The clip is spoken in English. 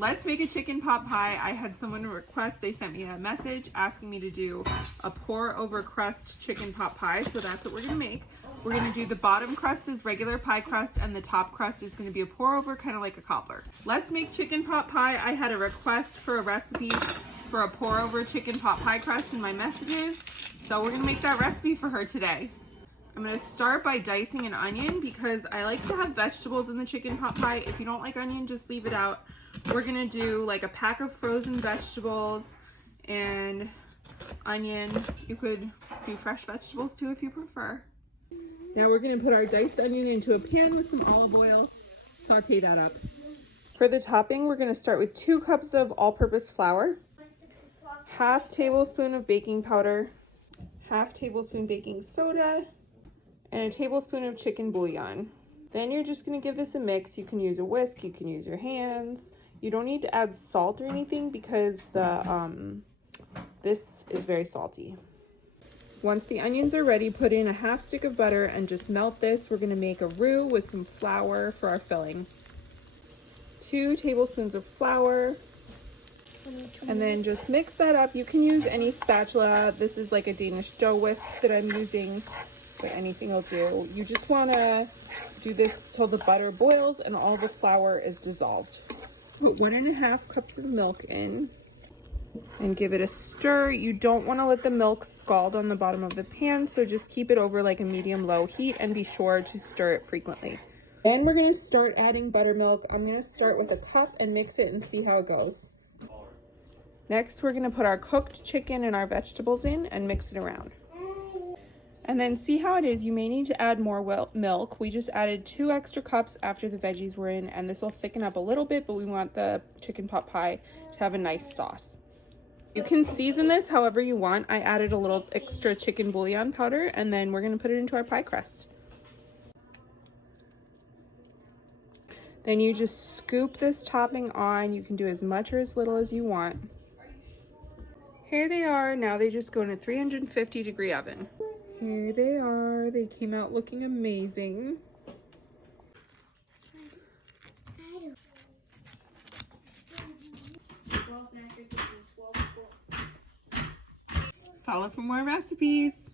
Let's make a chicken pot pie. I had someone request, they sent me a message asking me to do a pour over crust chicken pot pie. So that's what we're gonna make. We're gonna do the bottom crust is regular pie crust and the top crust is gonna be a pour over, kind of like a cobbler. Let's make chicken pot pie. I had a request for a recipe for a pour over chicken pot pie crust in my messages. So we're gonna make that recipe for her today. I'm gonna start by dicing an onion because I like to have vegetables in the chicken pot pie. If you don't like onion, just leave it out. We're gonna do like a pack of frozen vegetables and onion. You could do fresh vegetables too if you prefer. Now we're gonna put our diced onion into a pan with some olive oil, saute that up. For the topping, we're gonna start with 2 cups of all-purpose flour, half tablespoon of baking powder, half tablespoon baking soda, and a tablespoon of chicken bouillon. Then you're just gonna give this a mix. You can use a whisk, you can use your hands. You don't need to add salt or anything because this is very salty. Once the onions are ready, put in a half stick of butter and just melt this. We're gonna make a roux with some flour for our filling. 2 tablespoons of flour, and then just mix that up. You can use any spatula. This is like a Danish dough whisk that I'm using, but anything will do. You just wanna do this till the butter boils and all the flour is dissolved. Put 1.5 cups of milk in and give it a stir. You don't want to let the milk scald on the bottom of the pan, so just keep it over like a medium-low heat and be sure to stir it frequently. Then we're going to start adding buttermilk. I'm going to start with a cup and mix it and see how it goes. Next, we're going to put our cooked chicken and our vegetables in and mix it around. And then see how it is. You may need to add more milk. We just added 2 extra cups after the veggies were in, and this will thicken up a little bit, but we want the chicken pot pie to have a nice sauce. You can season this however you want. I added a little extra chicken bouillon powder, and then we're going to put it into our pie crust. Then you just scoop this topping on. You can do as much or as little as you want. Here they are. Now they just go in a 350-degree oven. Here they are. They came out looking amazing. Follow for more recipes.